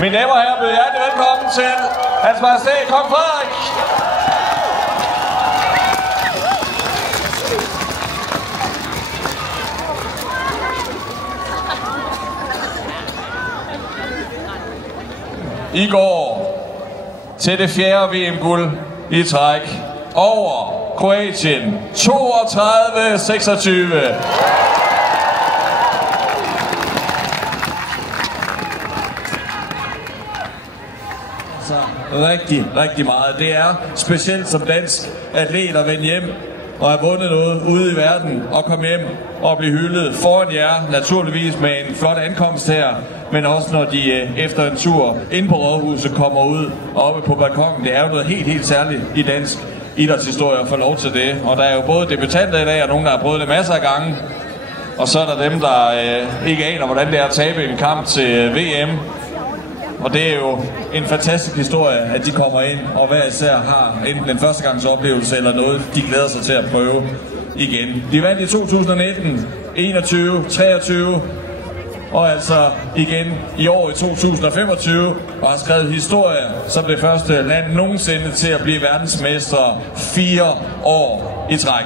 Mine damer og herrer, byder hjertelig velkommen til Hans Majestæt Kong Frederik. I går til det 4. VM-guld i træk over Kroatien 32-26. Rigtig meget. Det er specielt som dansk atlet at vende hjem og have vundet noget ude i verden og komme hjem og blive hyldet foran jer, naturligvis med en flot ankomst her, men også når de efter en tur ind på Rådhuset kommer ud og oppe på balkonen. Det er jo noget helt særligt i dansk idrætshistorie at få lov til det, og der er jo både debutanter i dag og nogen, der har prøvet det masser af gange, og så er der dem, der ikke aner, hvordan det er at tabe en kamp til VM. Og det er jo en fantastisk historie, at de kommer ind og hver især har enten en førstegangsoplevelse eller noget, de glæder sig til at prøve igen. De vandt i 2019, 21, 23 og altså igen i år i 2025 og har skrevet historie som det første land nogensinde til at blive verdensmestre 4 år i træk.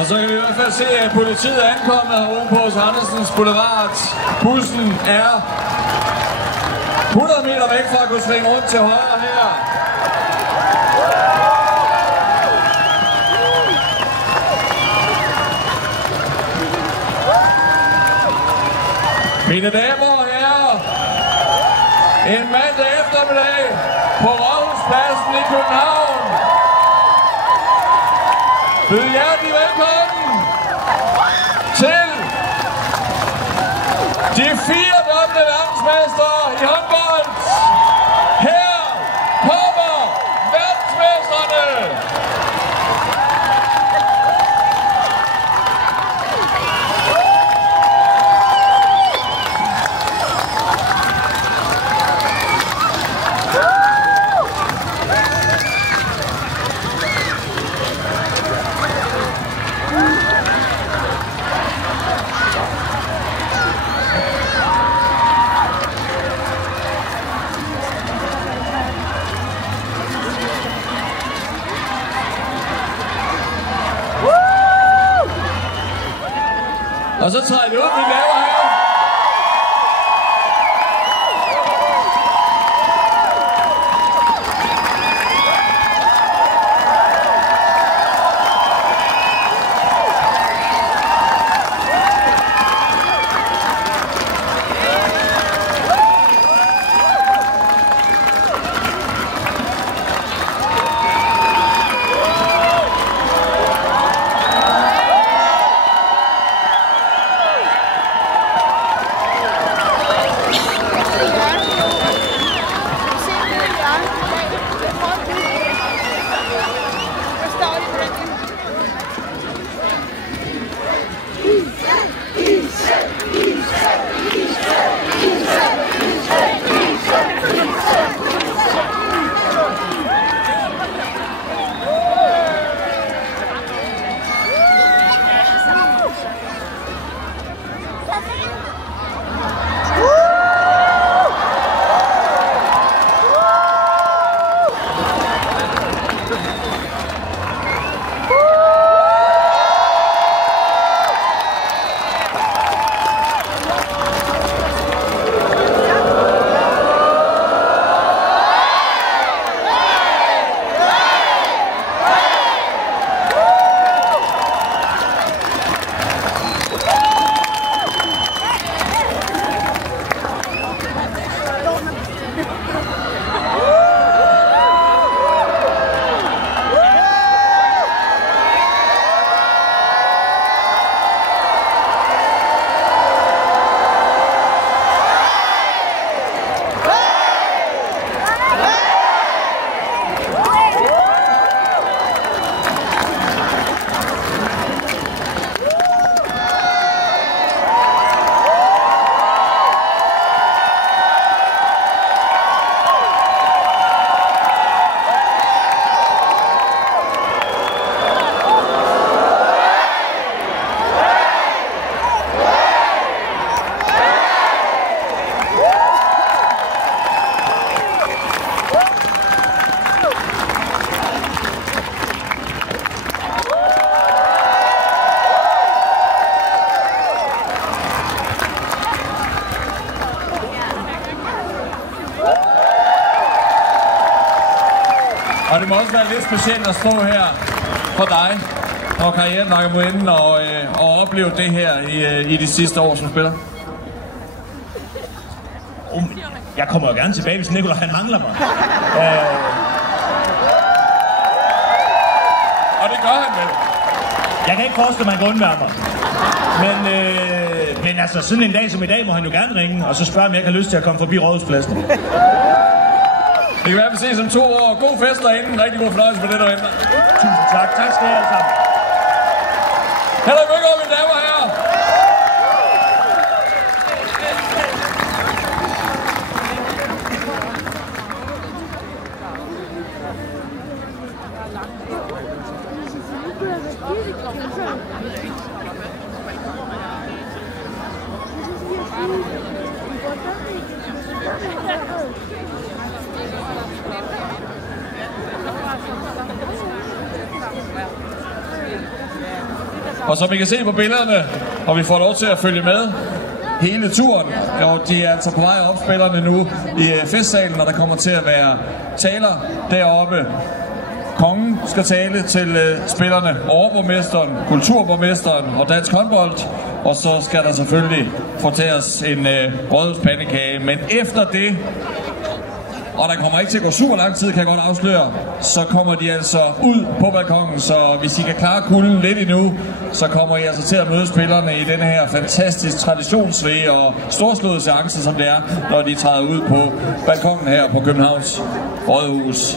Og så kan vi i hvert fald se, at politiet er ankommet herude på Andersens Boulevard. Bussen er 100 meter væk fra at kunne svinge rundt til højre her. Mine damer og herrer, en mandag eftermiddag på Rådhuspladsen i København. Byd hjertelig velkommen til de 4-dobbelte verdensmestre i håndbold. Her kommer verdensmestrene! Og så tager vi ud, mine damer og herrer. det må også være lidt specielt at stå her for dig, når karrieren lakker mod enden, og opleve det her i de sidste år som spiller. Jeg kommer jo gerne tilbage, hvis Nicolai han mangler mig. Og det gør han vel. Jeg kan ikke forestille mig, at han kan undvære mig. Men altså, sådan en dag som i dag må han jo gerne ringe, og så spørge, om jeg ikke har lyst til at komme forbi Rådhuspladsen. Det kan være, at vi ses om 2 år. God fest derinde. Rigtig god fornøjelse på det, der ender. Tusind tak. Tak skal I alle sammen. Held og lykke, mine damer og herrer. Og som I kan se på billederne, og vi får lov til at følge med hele turen, og de er altså på vej op, spillerne nu i festsalen, og der kommer til at være taler deroppe. Kongen skal tale til spillerne, overborgmesteren, kulturborgmesteren og dansk håndbold, og så skal der selvfølgelig fortæres en rådhuspandekage. Men efter det, og der kommer ikke til at gå super lang tid, kan jeg godt afsløre, så kommer de altså ud på balkongen, så hvis I kan klare kulden lidt endnu, så kommer I altså til at møde spillerne i denne her fantastisk traditionsrige og storslåede seance, som det er, når de træder ud på balkongen her på Københavns Rådhus.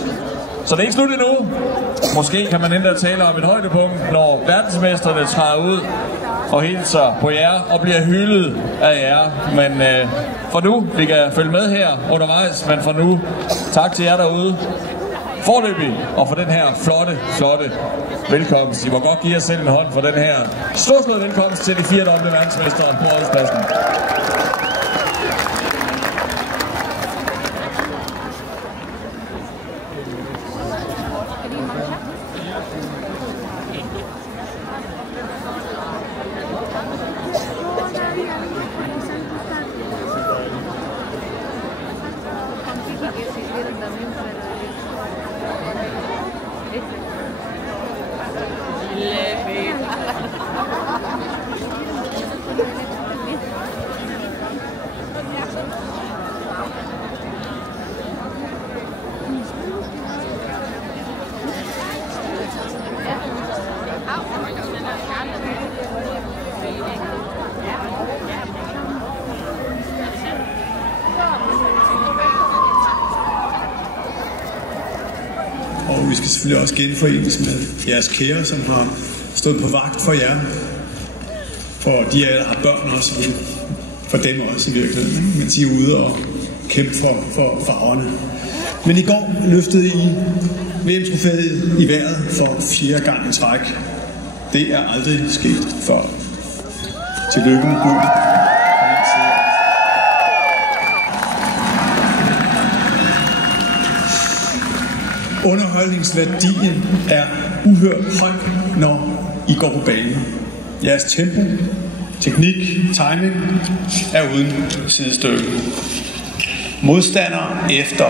Så det er ikke slut endnu. Måske kan man endda tale om et højdepunkt, når verdensmesterne træder ud og hilser på jer og bliver hyldet af jer. Men for nu, vi kan følge med her undervejs, men for nu, tak til jer derude forløbig og for den her flotte velkomst. I må godt give jer selv en hånd for den her storslåede velkomst til de 4 dobbelte verdensmestre på Rådhuspladsen. Og vi skal selvfølgelig også genforenes med jeres kære, som har stået på vagt for jer. For de af jer, der har børn også, for dem også i virkeligheden, mens I er ude og kæmpe for farverne. Men i går løftede I VM-trofæet i vejret for 4. gang i træk. Det er aldrig sket før. Tillykke med guld. Underholdningsværdien er uhørt høj, når I går på banen. Jeres tempo, teknik, timing er uden sidestykke. Modstandere efter.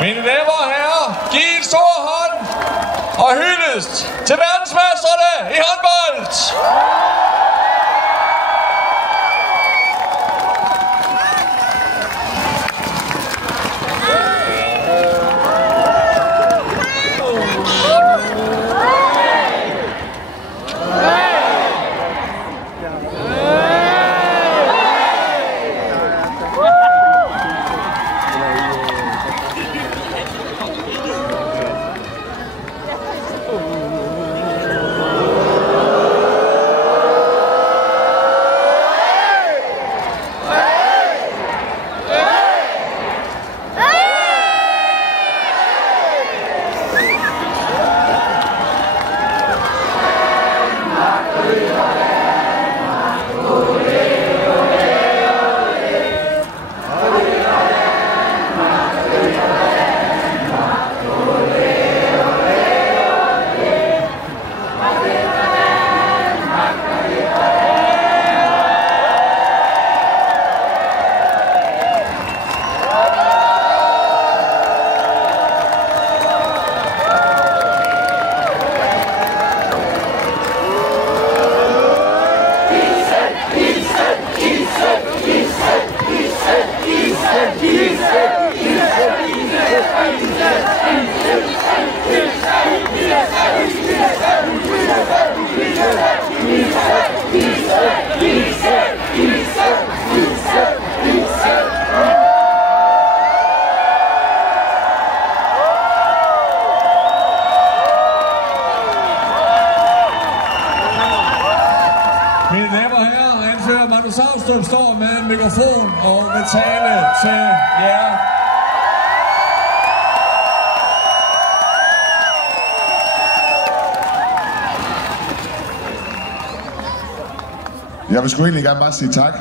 Mine damer og herrer, giv en stor hånd og hyldest til verdensmestrene i håndbold! Anders Saustrup står med en mikrofon og vil tale til jer. Jeg vil sgu egentlig gerne bare sige tak.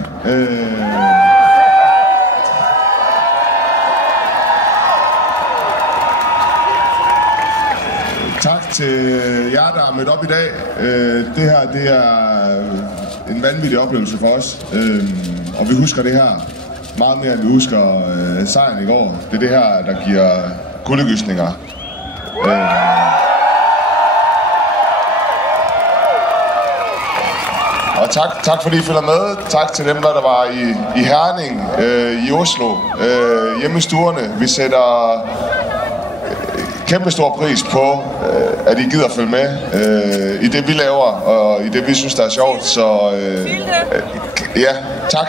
Tak til jer, der er mødt op i dag. Det her, det er en vanvittig oplevelse for os. Og vi husker det her meget mere, end vi husker sejren i går. Det er det her, der giver kuldegysninger. Og tak fordi I følger med. Tak til dem, der var i Herning, i Oslo, hjemme i stuerne. Vi sætter kæmpe stor pris på, at I gider følge med i det, vi laver, og i det, vi synes, der er sjovt. Så ja, tak.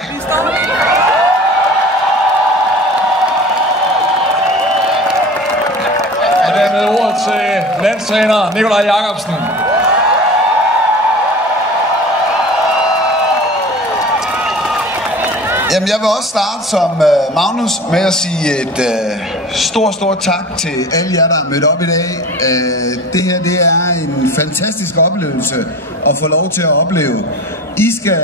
Og dermed ordet til landstræner Nikolaj Jakobsen. Jamen, jeg vil også starte som Magnus med at sige et stort tak til alle jer, der er mødt op i dag. Det her, det er en fantastisk oplevelse at få lov til at opleve. I skal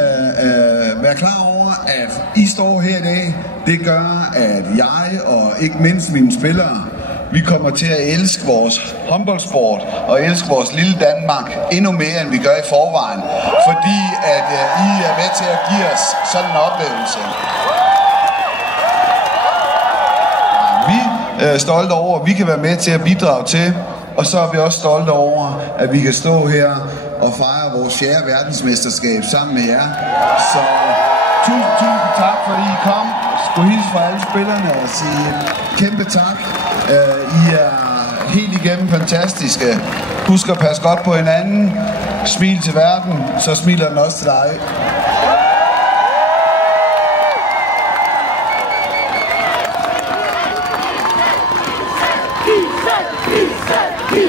være klar over, at I står her i dag. Det gør, at jeg og ikke mindst mine spillere, vi kommer til at elske vores håndboldsport og elske vores lille Danmark endnu mere, end vi gør i forvejen. Fordi at I er med til at give os sådan en oplevelse. Vi er stolte over, at vi kan være med til at bidrage til, og så er vi også stolte over, at vi kan stå her og fejre vores 4. verdensmesterskab sammen med jer. Så tusind tak, fordi I kom. Skulle hilse fra alle spillerne og sige kæmpe tak. I er helt igennem fantastiske. Husk at passe godt på hinanden. Smil til verden, så smiler den også til dig.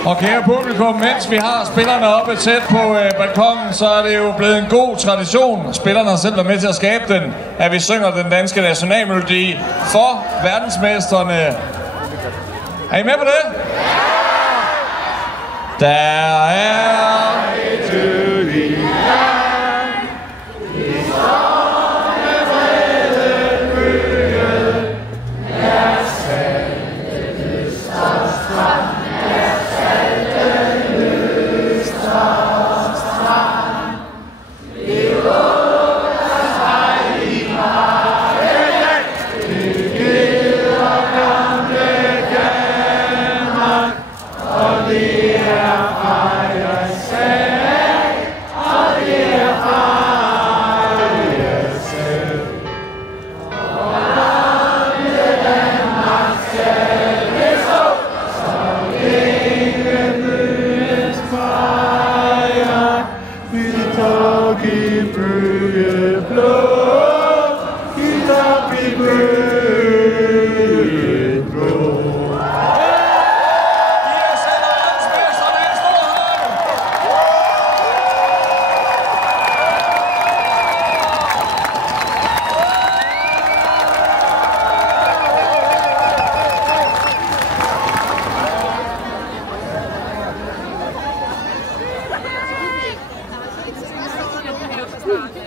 Og kære publikum, mens vi har spillerne oppe tæt på balkongen, så er det jo blevet en god tradition. Spillerne har selv været med til at skabe den, at vi synger den danske nationalmelodi for verdensmesterne. Er I med på det? Der er Stop.